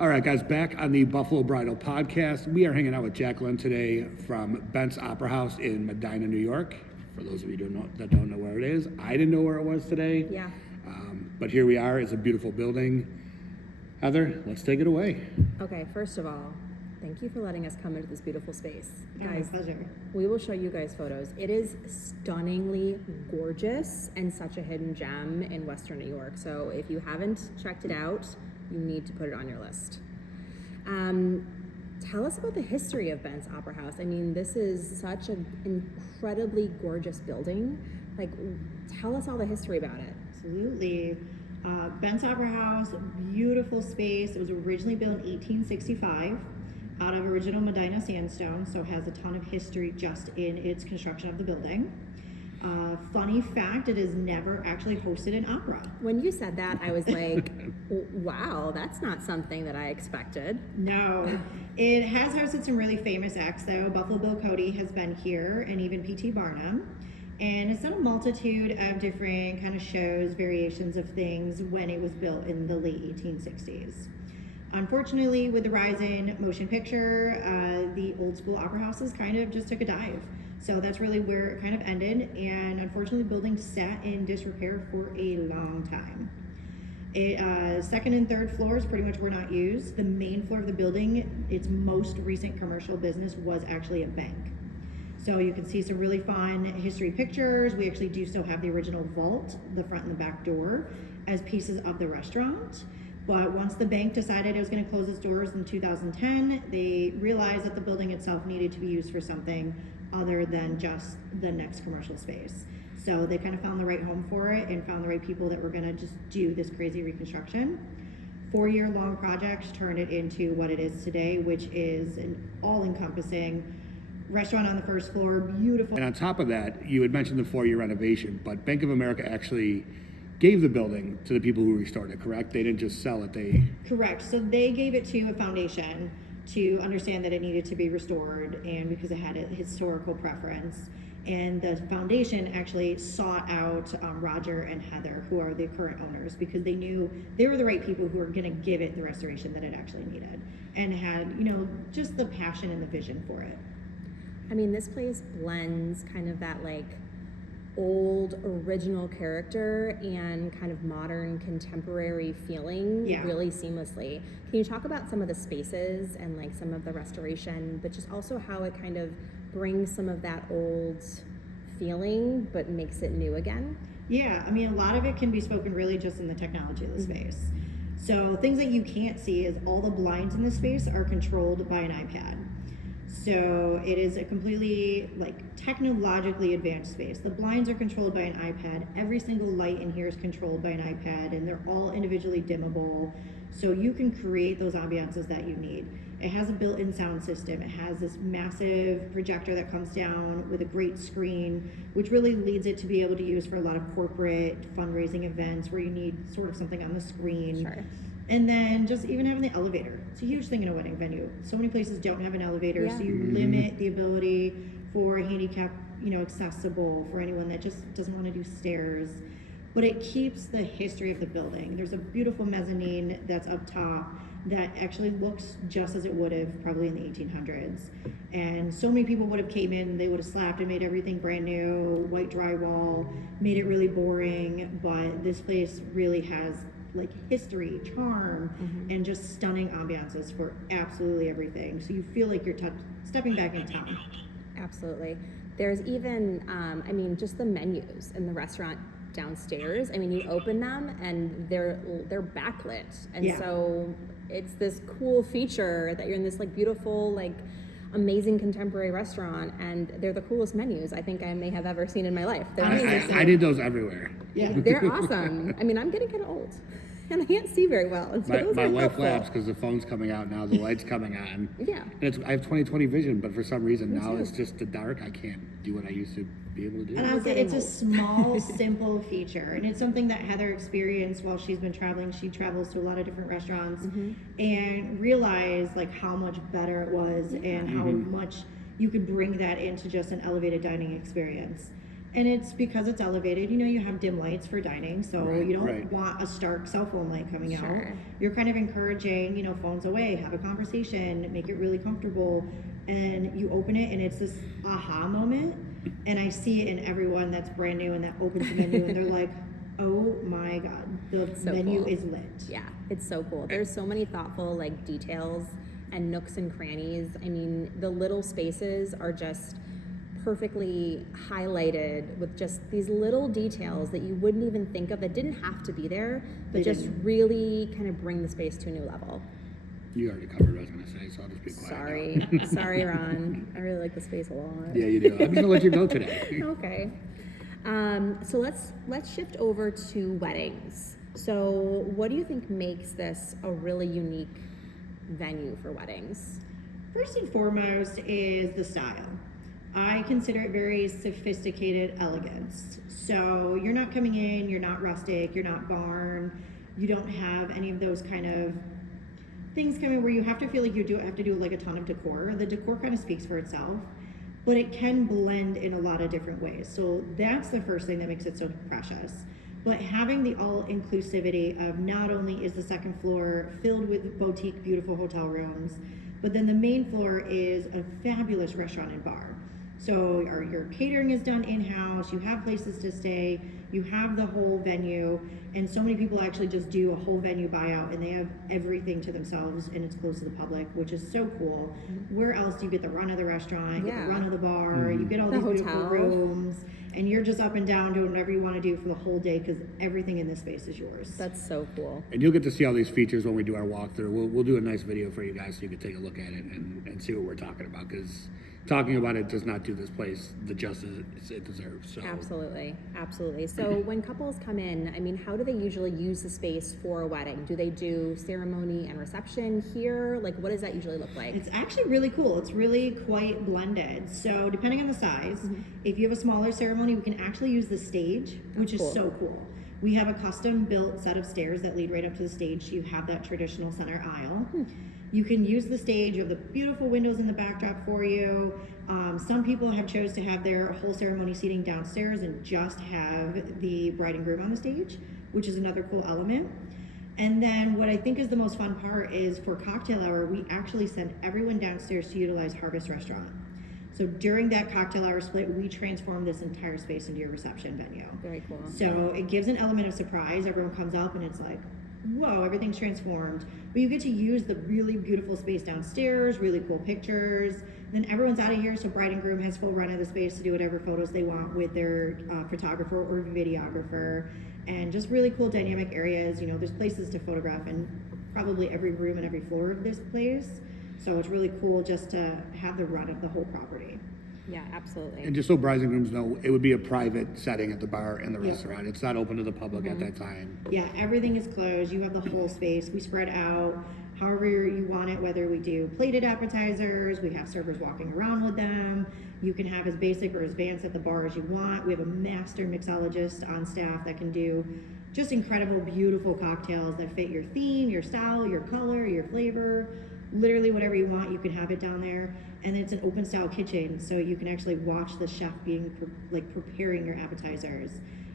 All right, guys, back on the Buffalo Bridal podcast. We are hanging out with Jacqueline today from Bent's Opera House in Medina, New York. For those of you that don't know where it is, I didn't know where it was today. Yeah. But here we are. It's a beautiful building. Heather, let's take it away. Okay, first of all, thank you for letting us come into this beautiful space. Guys, pleasure. We will show you guys photos. It is stunningly gorgeous and such a hidden gem in Western New York. So if you haven't checked it out, you need to put it on your list. Tell us about the history of Bent's Opera House. I mean, this is such an incredibly gorgeous building. Like, tell us all the history about it. Absolutely. Bent's Opera House, beautiful space. It was originally built in 1865 out of original Medina sandstone, so has a ton of history just in its construction of the building. Funny fact, it has never actually hosted an opera. When you said that, I was like, wow, that's not something that I expected. No. It has hosted some really famous acts, though. Buffalo Bill Cody has been here, and even P.T. Barnum. And it's done a multitude of different kind of shows, variations of things when it was built in the late 1860s. Unfortunately, with the rise in motion picture, the old school opera houses kind of just took a dive. So that's really where it kind of ended, and unfortunately the building sat in disrepair for a long time. Second and third floors pretty much were not used. The main floor of the building, its most recent commercial business was actually a bank. So you can see some really fun history pictures. We actually do still have the original vault, the front and the back door, as pieces of the restaurant. But once the bank decided it was going to close its doors in 2010, they realized that the building itself needed to be used for something other than just the next commercial space. So they kind of found the right home for it and found the right people that were going to just do this crazy reconstruction. 4-year-long project turned it into what it is today, which is an all-encompassing restaurant on the first floor, beautiful. And on top of that, you had mentioned the 4-year renovation, but Bank of America actually gave the building to the people who restored it, correct? They didn't just sell it, Correct. So they gave it to a foundation to understand that it needed to be restored, and because it had a historical preference. And the foundation actually sought out Roger and Heather, who are the current owners, because they knew they were the right people who were going to give it the restoration that it actually needed, and had, just the passion and the vision for it. I mean, this place blends kind of that like old original character and kind of modern contemporary feeling really seamlessly. Can you talk about some of the spaces and like some of the restoration, but just also how it kind of brings some of that old feeling but makes it new again? Yeah, I mean, a lot of it can be spoken really just in the technology of the space. So things that you can't see is all the blinds in the space are controlled by an iPad. So it is a completely technologically advanced space. The blinds are controlled by an iPad. Every single light in here is controlled by an iPad, and they're all individually dimmable. So you can create those ambiances that you need. It has a built-in sound system. It has this massive projector that comes down with a great screen, which really leads it to be able to use for a lot of corporate fundraising events where you need sort of something on the screen. Sure. And then just even having the elevator. It's a huge thing in a wedding venue. So many places don't have an elevator, so you limit the ability for handicap, accessible for anyone that just doesn't want to do stairs. But it keeps the history of the building. There's a beautiful mezzanine that's up top that actually looks just as it would have probably in the 1800s. And so many people would have came in, they would have slapped and made everything brand new, white drywall, made it really boring. But this place really has history, charm, and just stunning ambiances for absolutely everything. So you feel like you're stepping back in time. Absolutely. There's even, just the menus in the restaurant downstairs. I mean, you open them and they're backlit, and so it's this cool feature that you're in this beautiful, amazing contemporary restaurant, and they're the coolest menus I think I may have ever seen in my life. I did those everywhere. Yeah, they're awesome. I mean, I'm getting kind of old, and I can't see very well. And so my wife laughs because the phone's coming out now, the light's coming on. Yeah. And I have 20/20 vision, but for some reason now it's just the dark. I can't do what I used to be able to do. And I would say it's a small, simple feature, and it's something that Heather experienced while she's been traveling. She travels to a lot of different restaurants and realized how much better it was and how much you could bring that into just an elevated dining experience. And it's because it's elevated. You know, you have dim lights for dining, so you don't right. want a stark cell phone light coming out. Sure. You're kind of encouraging, you know, phones away, have a conversation, make it really comfortable. And you open it, and it's this aha moment. And I see it in everyone that's brand new and that opens the menu, and they're like, oh my God, the So menu cool. is lit. Yeah, it's so cool. There's so many thoughtful like details and nooks and crannies. I mean, the little spaces are just perfectly highlighted with just these little details that you wouldn't even think of, that didn't have to be there, but They just didn't. really kind of bring the space to a new level. You already covered what I was going to say, so I'll just be quiet. Sorry. Sorry, Ron. I really like the space a lot. Yeah, you do. I'm just going to let you go today. Okay. So let's shift over to weddings. So what do you think makes this a really unique venue for weddings? First and foremost is the style. I consider it very sophisticated elegance. So you're not coming in, you're not rustic, you're not barn, you don't have any of those kind of things coming where you have to feel like you have to do like a ton of decor. The decor kind of speaks for itself, but it can blend in a lot of different ways. So that's the first thing that makes it so precious. But having the all-inclusivity of not only is the second floor filled with boutique, beautiful hotel rooms, but then the main floor is a fabulous restaurant and bar. So your catering is done in-house, you have places to stay, you have the whole venue, and so many people actually just do a whole venue buyout and they have everything to themselves and it's closed to the public, which is so cool. Where else do you get the run of the restaurant, you get the run of the bar, you get all The these hotel. beautiful rooms, and you're just up and down doing whatever you want to do for the whole day because everything in this space is yours. That's so cool. And you'll get to see all these features when we do our walkthrough. We'll do a nice video for you guys so you can take a look at it and see what we're talking about, because talking about it does not do this place the justice it deserves. So. Absolutely. So when couples come in, I mean, how do they usually use the space for a wedding? Do they do ceremony and reception here? Like, what does that usually look like? It's actually really cool. It's really quite blended. So depending on the size, if you have a smaller ceremony, we can actually use the stage, which is cool. so cool. We have a custom built set of stairs that lead right up to the stage. You have that traditional center aisle. You can use the stage. You have the beautiful windows in the backdrop for you. Some people have chose to have their whole ceremony seating downstairs and just have the bride and groom on the stage, which is another cool element. And then what I think is the most fun part is for cocktail hour, we actually send everyone downstairs to utilize Harvest Restaurant. So during that cocktail hour split, we transform this entire space into your reception venue. Very cool. So it gives an element of surprise. Everyone comes up and it's like, whoa, everything's transformed. But you get to use the really beautiful space downstairs, really cool pictures. Then everyone's out of here, so bride and groom has full run of the space to do whatever photos they want with their photographer or videographer. And just really cool dynamic areas. You know, there's places to photograph in probably every room and every floor of this place. So it's really cool just to have the run of the whole property. Yeah, absolutely. And just so brides and grooms know, it would be a private setting at the bar and the restaurant. It's not open to the public at that time. Yeah, everything is closed. You have the whole space. We spread out however you want it, whether we do plated appetizers, we have servers walking around with them. You can have as basic or as advanced at the bar as you want. We have a master mixologist on staff that can do just incredible, beautiful cocktails that fit your theme, your style, your color, your flavor. Literally whatever you want, you can have it down there. And it's an open style kitchen, so you can actually watch the chef preparing your appetizers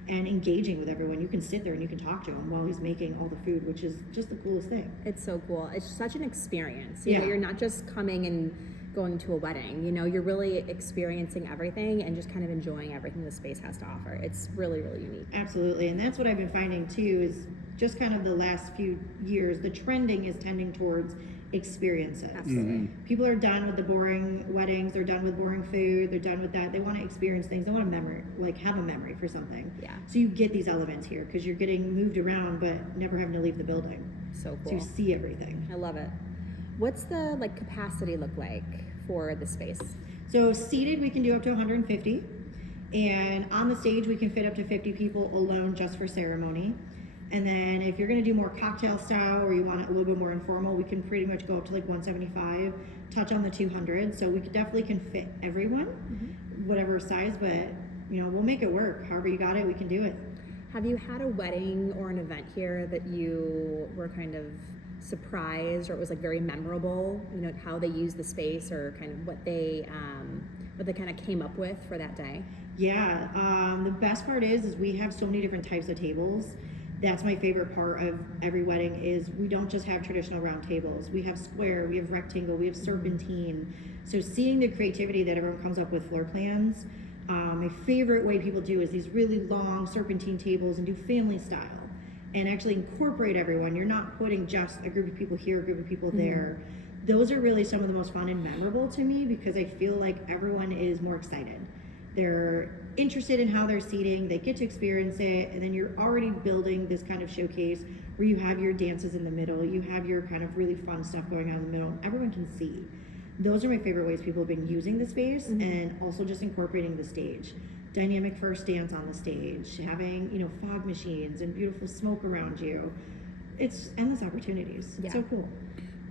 and engaging with everyone. You can sit there and you can talk to him while he's making all the food, which is just the coolest thing. It's so cool. It's such an experience. You know, Yeah. you're not just coming and going to a wedding. You know, you're really experiencing everything and just kind of enjoying everything the space has to offer. It's really, really unique. Absolutely, and that's what I've been finding too, is just kind of the last few years, the trending is tending towards experiences. Absolutely. People are done with the boring weddings, they're done with boring food, they're done with that. They want to experience things, they want a memory, like have a memory for something. Yeah. So you get these elements here because you're getting moved around but never having to leave the building. So So cool. you see everything. I love it. What's the like capacity look like for the space? So seated, we can do up to 150. And on the stage, we can fit up to 50 people alone just for ceremony. And then if you're gonna do more cocktail style or you want it a little bit more informal, we can pretty much go up to like 175, touch on the 200. So we definitely can fit everyone, whatever size, but you know, we'll make it work. However you got it, we can do it. Have you had a wedding or an event here that you were kind of surprised or it was like very memorable, you know, how they used the space or kind of what they what they kind of came up with for that day? Yeah, the best part is we have so many different types of tables. That's my favorite part of every wedding is we don't just have traditional round tables. We have square, we have rectangle, we have serpentine. So seeing the creativity that everyone comes up with floor plans, my favorite way people do is these really long serpentine tables and do family style and actually incorporate everyone. You're not putting just a group of people here, a group of people there. Those are really some of the most fun and memorable to me because I feel like everyone is more excited. They're interested in how they're seating, they get to experience it, and then you're already building this kind of showcase where you have your dances in the middle, you have your kind of really fun stuff going on in the middle, and everyone can see. Those are my favorite ways people have been using the space and also just incorporating the stage. Dynamic first dance on the stage, having, you know, fog machines and beautiful smoke around you. It's endless opportunities. It's so cool.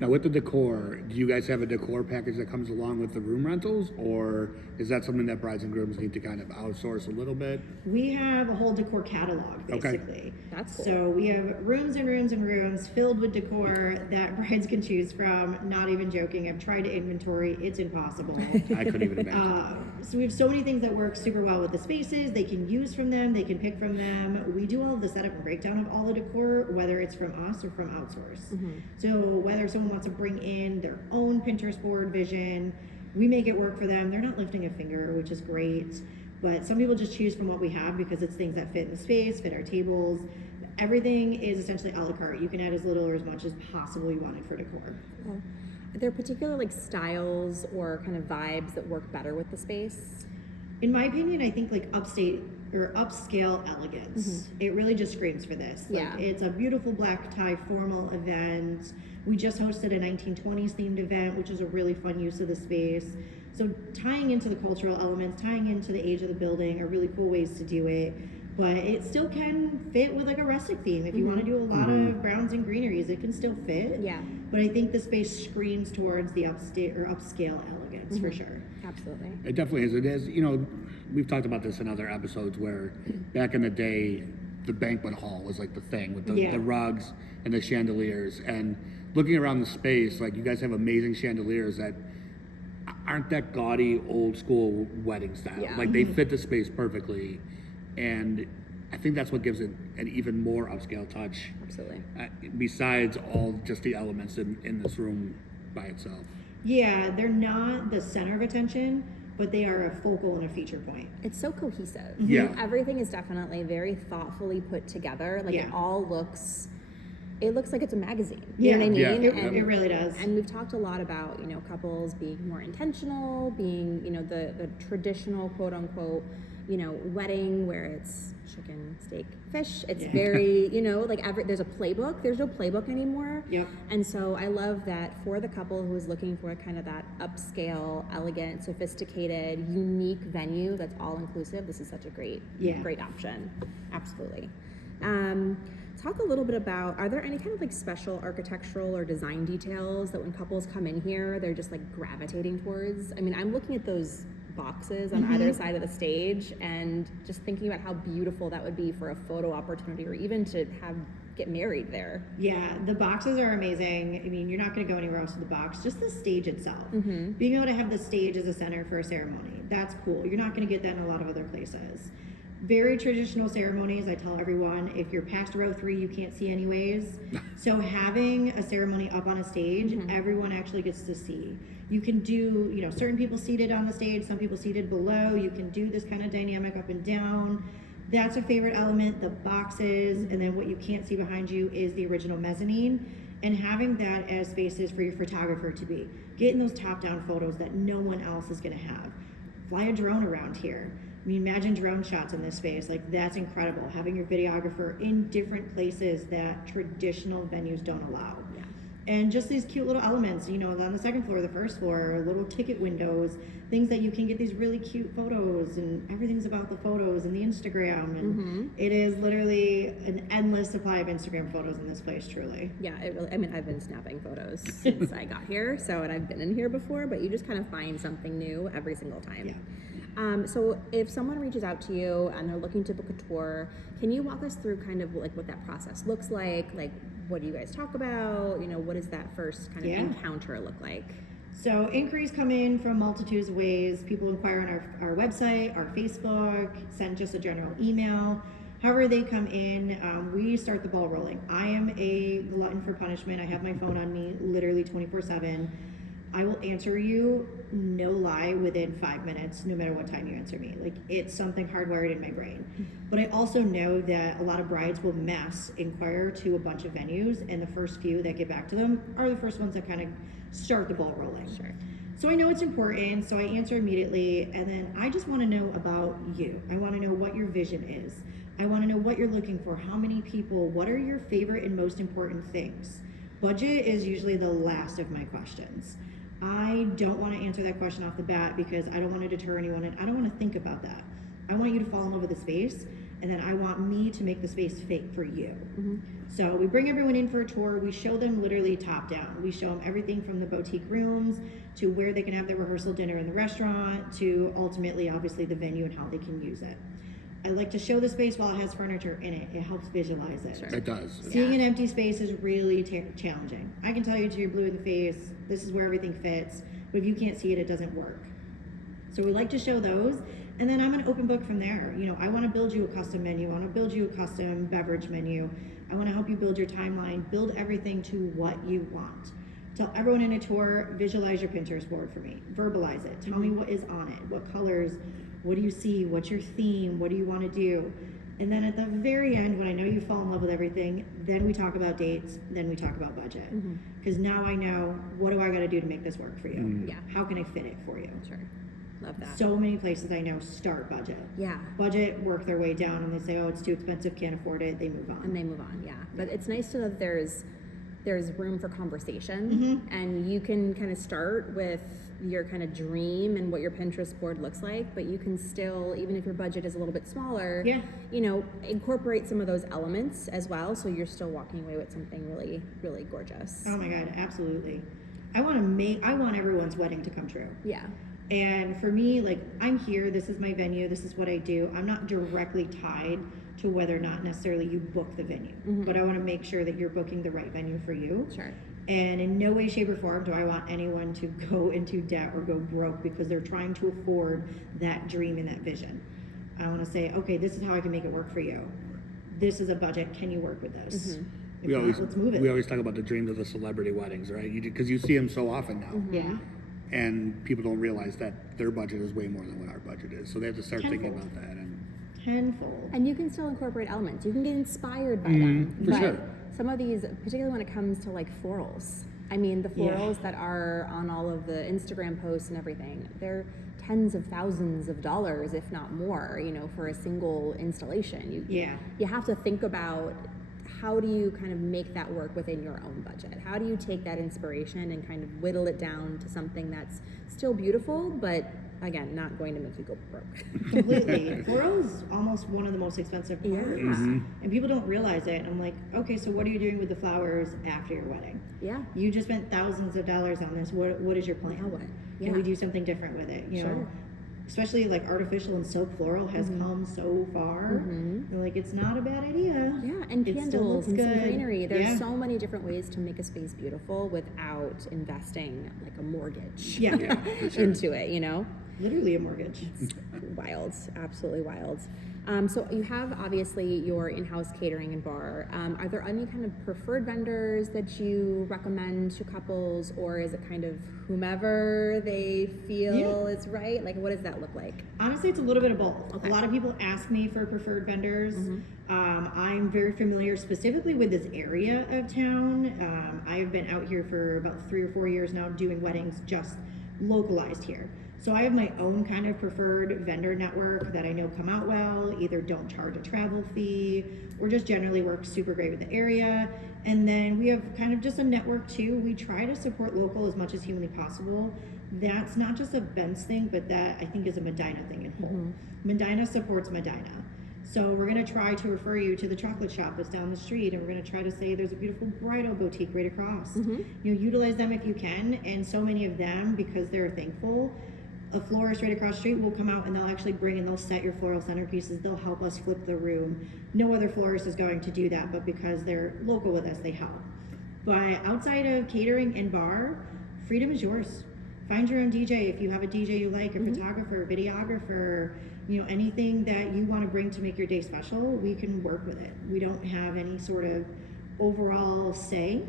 Now with the decor, do you guys have a decor package that comes along with the room rentals, or is that something that brides and grooms need to kind of outsource a little bit? We have a whole decor catalog, basically. Okay. That's cool. So we have rooms and rooms and rooms filled with decor that brides can choose from. Not even joking. I've tried to inventory. It's impossible. I couldn't even imagine. So we have so many things that work super well with the spaces. They can use from them. They can pick from them. We do all of the setup and breakdown of all the decor, whether it's from us or from outsource. So whether someone wants to bring in their own Pinterest board vision, we make it work for them. They're not lifting a finger, which is great. But some people just choose from what we have because it's things that fit in the space, fit our tables. Everything is essentially a la carte. You can add as little or as much as possible you wanted for decor. Cool. Are there particular like styles or kind of vibes that work better with the space? In my opinion, I think like upstate or upscale elegance. It really just screams for this. Like, it's a beautiful black tie formal event. We just hosted a 1920s themed event, which is a really fun use of the space. So tying into the cultural elements, tying into the age of the building are really cool ways to do it. But it still can fit with like a rustic theme. If you want to do a lot of browns and greeneries, it can still fit. Yeah. But I think the space screams towards the upstate or upscale elegance for sure. Absolutely. It definitely is. It is. You know, we've talked about this in other episodes where back in the day, the banquet hall was like the thing with the rugs and the chandeliers. And looking around the space, like you guys have amazing chandeliers that aren't that gaudy, old school wedding style. Yeah. Like they fit the space perfectly. And I think that's what gives it an even more upscale touch. Absolutely. Besides all just the elements in this room by itself. Yeah, they're not the center of attention, but they are a focal and a feature point. It's so cohesive. Yeah. Everything is definitely very thoughtfully put together. Like it all looks, it looks like it's a magazine. You know what I mean? Yeah. It really does. And we've talked a lot about, you know, couples being more intentional, being, you know, the traditional quote unquote, you know, wedding where it's chicken, steak, fish. It's very, you know, like there's a playbook. There's no playbook anymore. Yep. And so I love that for the couple who is looking for kind of that upscale, elegant, sophisticated, unique venue that's all inclusive. This is such a great option. Absolutely. Talk a little bit about, are there any kind of like special architectural or design details that when couples come in here, they're just like gravitating towards? I mean, I'm looking at those boxes on either side of the stage and just thinking about how beautiful that would be for a photo opportunity or even to get married there. Yeah, the boxes are amazing. I mean, you're not going to go anywhere else with the box. Just the stage itself. Being able to have the stage as a center for a ceremony, that's cool. You're not going to get that in a lot of other places. Very traditional ceremonies, I tell everyone, if you're past row 3, you can't see anyways. So having a ceremony up on a stage, everyone actually gets to see. You can do, you know, certain people seated on the stage, some people seated below. You can do this kind of dynamic up and down. That's a favorite element, the boxes, and then what you can't see behind you is the original mezzanine. And having that as spaces for your photographer to be. Getting those top-down photos that no one else is going to have. Fly a drone around here. I mean, imagine drone shots in this space. Like, that's incredible. Having your videographer in different places that traditional venues don't allow. Yeah. And just these cute little elements, you know, on the second floor, the first floor, little ticket windows, things that you can get these really cute photos, and everything's about the photos and the Instagram. And it is literally an endless supply of Instagram photos in this place, truly. Yeah, it really, I mean, I've been snapping photos since I got here, and I've been in here before, but you just kind of find something new every single time. Yeah. So if someone reaches out to you and they're looking to book a tour, can you walk us through kind of like what that process looks like? Like, what do you guys talk about? You know, what does that first kind of encounter look like? So inquiries come in from multitudes of ways. People inquire on our website, our Facebook, send just a general email. However they come in, we start the ball rolling. I am a glutton for punishment. I have my phone on me literally 24/7. I will answer you, no lie, within 5 minutes, no matter what time you answer me. Like, it's something hardwired in my brain. But I also know that a lot of brides will inquire to a bunch of venues, and the first few that get back to them are the first ones that kind of start the ball rolling. Sure. So I know it's important, so I answer immediately, and then I just want to know about you. I want to know what your vision is. I want to know what you're looking for, how many people, what are your favorite and most important things. Budget is usually the last of my questions. I don't want to answer that question off the bat because I don't want to deter anyone, and I don't want to think about that. I want you to fall in love with the space, and then I want me to make the space fit for you. Mm-hmm. So we bring everyone in for a tour. We show them literally top down. We show them everything from the boutique rooms to where they can have their rehearsal dinner in the restaurant to ultimately, obviously, the venue and how they can use it. I like to show the space while it has furniture in it. It helps visualize it. Sure. It does. Seeing an empty space is really challenging. I can tell you till you're blue in the face, this is where everything fits, but if you can't see it, it doesn't work. So we like to show those, and then I'm an open book from there. You know, I want to build you a custom menu. I want to build you a custom beverage menu. I want to help you build your timeline, build everything to what you want. Tell everyone in a tour, visualize your Pinterest board for me. Verbalize it. Tell me what is on it, what colors, what do you see, what's your theme, what do you want to do? And then at the very end, when I know you fall in love with everything, then we talk about dates, then we talk about budget. Because now I know, what do I got to do to make this work for you? Yeah. How can I fit it for you? Sure. Love that. So many places I know start budget. Yeah. Budget, work their way down, and they say, oh, it's too expensive, can't afford it, they move on. And they move on, yeah. But it's nice to know that there's room for conversation, and you can kind of start with your kind of dream and what your Pinterest board looks like, but you can still, even if your budget is a little bit smaller, you know, incorporate some of those elements as well, so you're still walking away with something really, really gorgeous. Oh my God, absolutely. I want everyone's wedding to come true. Yeah. And for me, like, I'm here, this is my venue, this is what I do. I'm not directly tied to whether or not necessarily you book the venue, but I want to make sure that you're booking the right venue for you. Sure. And in no way, shape, or form do I want anyone to go into debt or go broke because they're trying to afford that dream and that vision. I want to say, okay, this is how I can make it work for you. This is a budget. Can you work with this? If not, let's move it. We always talk about the dreams of the celebrity weddings, right? Because you see them so often now. Yeah. And people don't realize that their budget is way more than what our budget is. So they have to start thinking about that. Tenfold. And you can still incorporate elements. You can get inspired by them. For sure. Some of these, particularly when it comes to like florals, I mean, the florals that are on all of the Instagram posts and everything, they're tens of thousands of dollars, if not more, you know, for a single installation. You have to think about, how do you kind of make that work within your own budget? How do you take that inspiration and kind of whittle it down to something that's still beautiful, but again, not going to make you go broke? Completely. Floral is almost one of the most expensive parts. And people don't realize it. And I'm like, okay, so what are you doing with the flowers after your wedding? Yeah. You just spent thousands of dollars on this. What is your plan? Now what? Can we do something different with it? You know? Especially like artificial and silk floral has come so far. You're like, it's not a bad idea. Yeah, and candles and some greenery. There's so many different ways to make a space beautiful without investing like a mortgage into it, you know? Literally a mortgage. It's wild, absolutely wild. So you have obviously your in-house catering and bar. Are there any kind of preferred vendors that you recommend to couples, or is it kind of whomever they feel is right? Like, what does that look like? Honestly, it's a little bit of both. A lot of people ask me for preferred vendors. I'm very familiar specifically with this area of town. I've been out here for about 3 or 4 years now doing weddings just localized here. So I have my own kind of preferred vendor network that I know come out well, either don't charge a travel fee or just generally work super great with the area. And then we have kind of just a network too. We try to support local as much as humanly possible. That's not just a Ben's thing, but that I think is a Medina thing in whole. Medina supports Medina. So we're going to try to refer you to the chocolate shop that's down the street, and we're going to try to say there's a beautiful bridal boutique right across. You know, utilize them if you can, and so many of them, because they're thankful, a florist right across the street will come out and they'll actually bring and they'll set your floral centerpieces. They'll help us flip the room. No other florist is going to do that, but because they're local with us, they help. But outside of catering and bar, freedom is yours. Find your own DJ if you have a DJ you like, a photographer, videographer, anything that you want to bring to make your day special, we can work with it. We don't have any sort of overall say.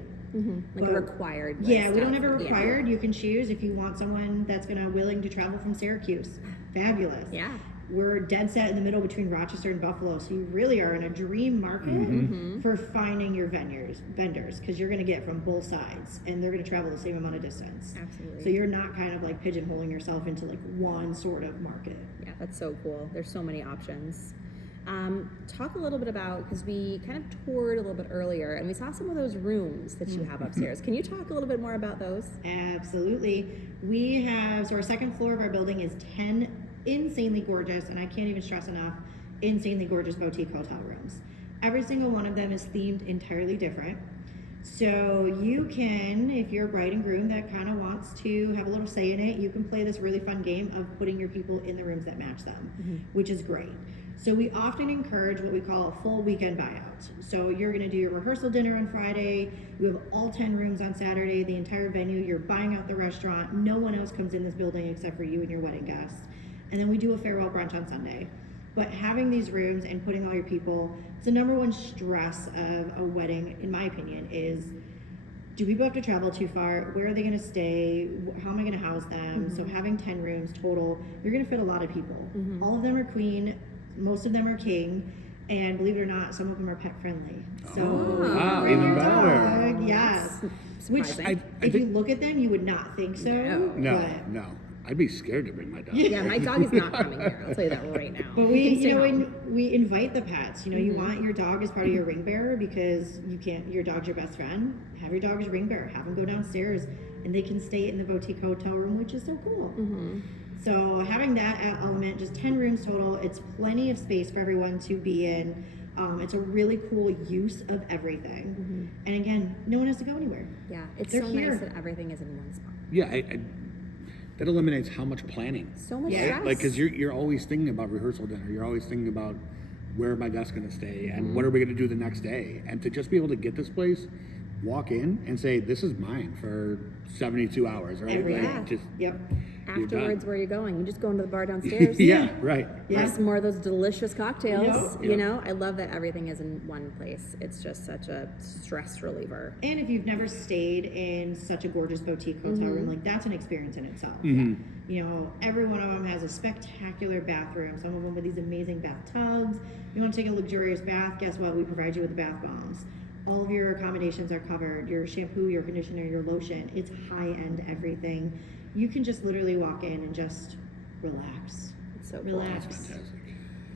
Like a required list. Yeah, we don't have a required. You can choose if you want someone that's willing to travel from Syracuse. Fabulous. Yeah. We're dead set in the middle between Rochester and Buffalo, so you really are in a dream market for finding your vendors, because you're going to get from both sides, and they're going to travel the same amount of distance. Absolutely. So you're not kind of like pigeonholing yourself into like one sort of market. Yeah, that's so cool. There's so many options. Talk a little bit about, because we kind of toured a little bit earlier, and we saw some of those rooms that you have upstairs. Can you talk a little bit more about those? Absolutely. We have, so our second floor of our building is 10 insanely gorgeous, and I can't even stress enough, insanely gorgeous boutique hotel rooms. Every single one of them is themed entirely different. So you can, if you're a bride and groom that kind of wants to have a little say in it, you can play this really fun game of putting your people in the rooms that match them, which is great. So we often encourage what we call a full weekend buyout. So you're going to do your rehearsal dinner on Friday, you have all 10 rooms on Saturday, the entire venue, you're buying out the restaurant, no one else comes in this building except for you and your wedding guests. And then we do a farewell brunch on Sunday. But having these rooms and putting all your people, it's the number one stress of a wedding, in my opinion, is do people have to travel too far? Where are they going to stay? How am I going to house them? So having 10 rooms total, you're going to fit a lot of people. All of them are queen, most of them are king, and believe it or not, some of them are pet friendly. So wow, even better. Yes. Which, Surprising. if you look at them, you would not think so. No. I'd be scared to bring my dog. Yeah, my dog is not coming here. I'll tell you that right now. But we invite the pets. You want your dog as part of your ring bearer because your dog's your best friend. Have your dog as ring bearer. Have them go downstairs, and they can stay in the boutique hotel room, which is so cool. So having that element, just 10 rooms total, it's plenty of space for everyone to be in. It's a really cool use of everything. And again, no one has to go anywhere. Yeah, it's They're so here. nice that everything is in one spot. Yeah, that eliminates how much planning. So much stress. Like, because you're always thinking about rehearsal dinner. You're always thinking about where my guests going to stay and what are we going to do the next day. And to just be able to get this place, walk in and say, this is mine for 72 hours, right? Yep. Afterwards, where are you going? You just go into the bar downstairs. Yeah, right. Have some more of those delicious cocktails. Yep. I love that everything is in one place. It's just such a stress reliever. And if you've never stayed in such a gorgeous boutique hotel room, like that's an experience in itself. Every one of them has a spectacular bathroom. Some of them with these amazing bathtubs. You want to take a luxurious bath? Guess what? We provide you with the bath bombs. All of your accommodations are covered. Your shampoo, your conditioner, your lotion. It's high-end everything. You can just literally walk in and just relax. It's so relax. That's fantastic.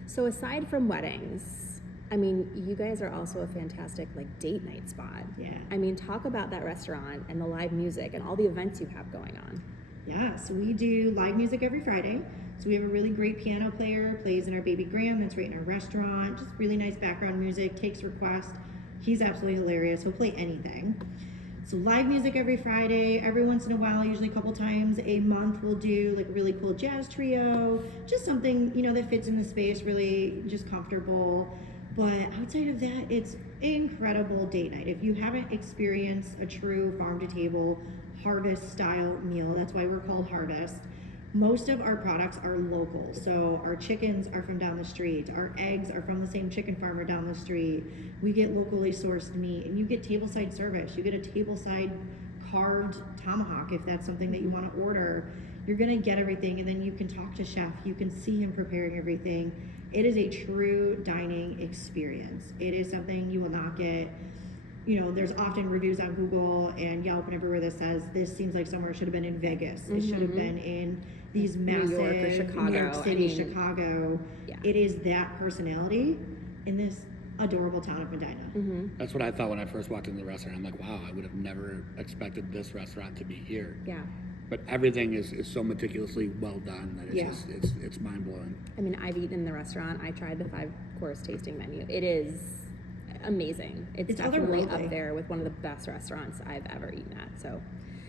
So aside from weddings, you guys are also a fantastic date night spot. Yeah. Talk about that restaurant and the live music and all the events you have going on. Yeah, so we do live music every Friday. So we have a really great piano player, plays in our Baby Graham that's right in our restaurant. Just really nice background music, takes requests. He's absolutely hilarious. He'll play anything. So live music every Friday. Every once in a while, usually a couple times a month, we'll do a really cool jazz trio. Just something, that fits in the space, really just comfortable. But outside of that, it's incredible date night. If you haven't experienced a true farm-to-table harvest-style meal, that's why we're called Harvest. Most of our products are local. So our chickens are from down the street. Our eggs are from the same chicken farmer down the street. We get locally sourced meat, and you get tableside service. You get a tableside carved tomahawk if that's something that you want to order. You're going to get everything, and then you can talk to chef. You can see him preparing everything. It is a true dining experience. It is something you will not get. There's often reviews on Google and Yelp and everywhere that says this seems like somewhere it should have been in Vegas. It should have been in these massive New York or Chicago. New York City, Chicago. Yeah. It is that personality in this adorable town of Medina. That's what I thought when I first walked into the restaurant. I'm like, wow, I would have never expected this restaurant to be here. Yeah. But everything is so meticulously well done that it's mind blowing. I've eaten in the restaurant. I tried the 5-course tasting menu. It is amazing. It's definitely up there with one of the best restaurants I've ever eaten at. So,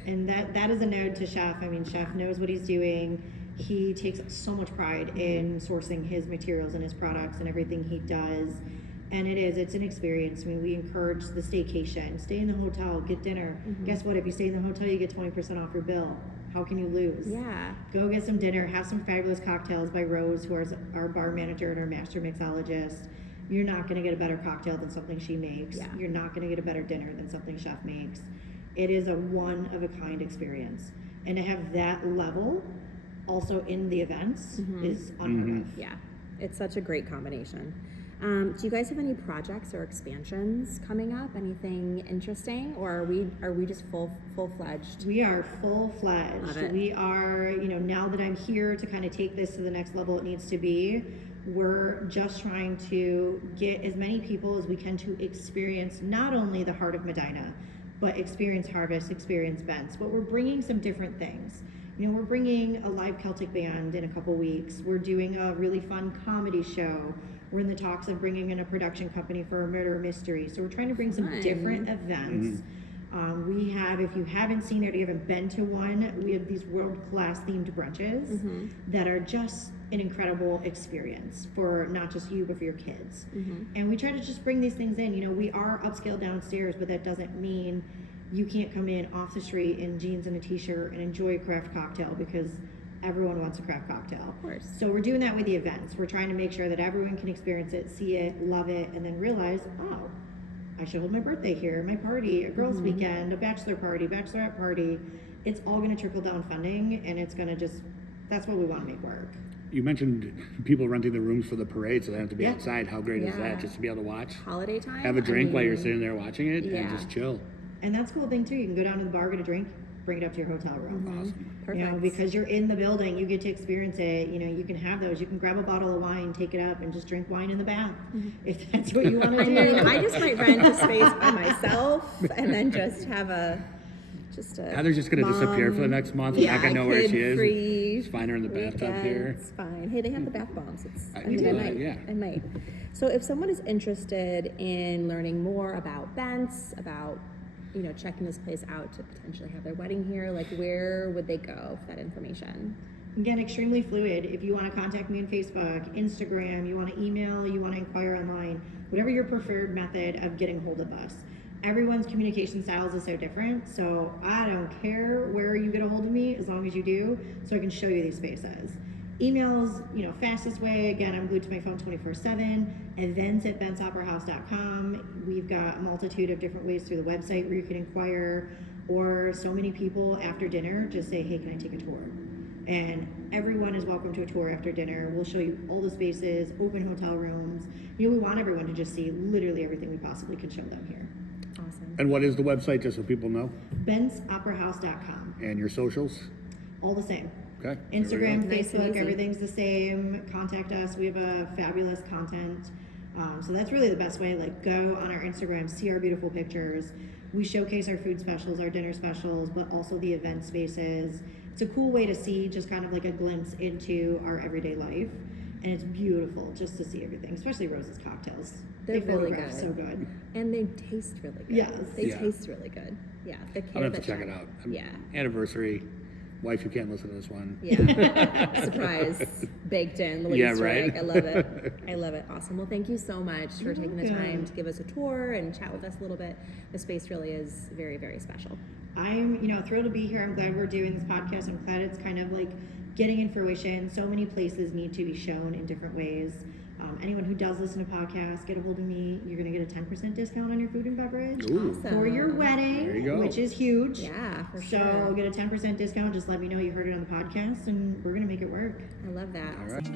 and that is a nod to Chef. Chef knows what he's doing. He takes so much pride in sourcing his materials and his products and everything he does. And it's an experience. I mean, we encourage the staycation. Stay in the hotel, get dinner. Guess what? If you stay in the hotel, you get 20% off your bill. How can you lose? Yeah. Go get some dinner, have some fabulous cocktails by Rose, who is our bar manager and our master mixologist. You're not going to get a better cocktail than something she makes. Yeah. You're not going to get a better dinner than something chef makes. It is a one-of-a-kind experience. And to have that level also in the events is unheard of. Yeah, it's such a great combination. Do you guys have any projects or expansions coming up? Anything interesting, or are we just full-fledged? We are full-fledged. Love it. We are, now that I'm here to kind of take this to the next level it needs to be, we're just trying to get as many people as we can to experience not only the heart of Medina, but experience Harvest, experience Bent's. But we're bringing some different things. We're bringing a live Celtic band in a couple weeks. We're doing a really fun comedy show. We're in the talks of bringing in a production company for a murder mystery. So we're trying to bring some different events. We have, if you haven't seen it or you haven't been to one, we have these world-class themed brunches that are just an incredible experience for not just you, but for your kids. And we try to just bring these things in. We are upscale downstairs, but that doesn't mean you can't come in off the street in jeans and a t-shirt and enjoy a craft cocktail, because everyone wants a craft cocktail. Of course. So we're doing that with the events. We're trying to make sure that everyone can experience it, see it, love it, and then realize, oh, I should hold my birthday here, my party, a girls' weekend, a bachelor party, bachelorette party. It's all going to trickle down funding, and it's going to that's what we want to make work. You mentioned people renting the rooms for the parade, so they have to be outside. How great is Yeah. that? Just to be able to watch, Holiday time. have a drink while you're sitting there watching it, and Yeah. just chill. And that's a cool thing too. You can go down to the bar, get a drink, bring it up to your hotel room. Awesome. Perfect. Because you're in the building, you get to experience it. You can have those. You can grab a bottle of wine, take it up, and just drink wine in the bath if that's what you want to do. I mean, I just might rent a space by myself and then just have a Heather's just going to disappear for the next month. We're not going to know where she is. Kid-free Just find her in the bathtub here. It's fine. Hey, they have the bath bombs. I I might. So if someone is interested in learning more about Bent's, about checking this place out to potentially have their wedding here, like where would they go for that information? Again, extremely fluid. If you want to contact me on Facebook, Instagram, you want to email, you want to inquire online, whatever your preferred method of getting hold of us. Everyone's communication styles is so different, so I don't care where you get a hold of me as long as you do, so I can show you these spaces. Emails, fastest way. Again, I'm glued to my phone 24/7. events@bentsoperahouse.com. We've got a multitude of different ways through the website where you can inquire, or so many people after dinner just say, hey, can I take a tour? And everyone is welcome to a tour after dinner. We'll show you all the spaces, open hotel rooms. We want everyone to just see literally everything we possibly can show them here. Awesome. And what is the website, just so people know? bentsoperahouse.com. And your socials? All the same. Okay. Instagram, Nice and Facebook, easy. everything's the same. Contact us. We have a fabulous content. So that's really the best way. Like, go on our Instagram, see our beautiful pictures. We showcase our food specials, our dinner specials, but also the event spaces. It's a cool way to see just kind of like a glimpse into our everyday life. And it's beautiful just to see everything, especially Rose's cocktails. They're They really photograph good. so good. And they taste really good. Yes. They Yeah. taste really good. Yeah. The I'm going to have to check it out. Yeah. Anniversary. Wife, you can't listen to this one. Yeah. Surprise. Baked in. The Yeah, Easter right? egg. I love it. I love it. Awesome. Well, thank you so much for taking the time welcome. to give us a tour and chat with us a little bit. The space really is very, very special. I'm, thrilled to be here. I'm glad we're doing this podcast. I'm glad it's kind of like getting in fruition. So many places need to be shown in different ways. Anyone who does listen to podcasts, get a hold of me. You're going to get a 10% discount on your food and beverage Ooh. for your wedding, There you go. which is huge. Yeah, for So sure. get a 10% discount. Just let me know you heard it on the podcast, and we're going to make it work. I love that. All right.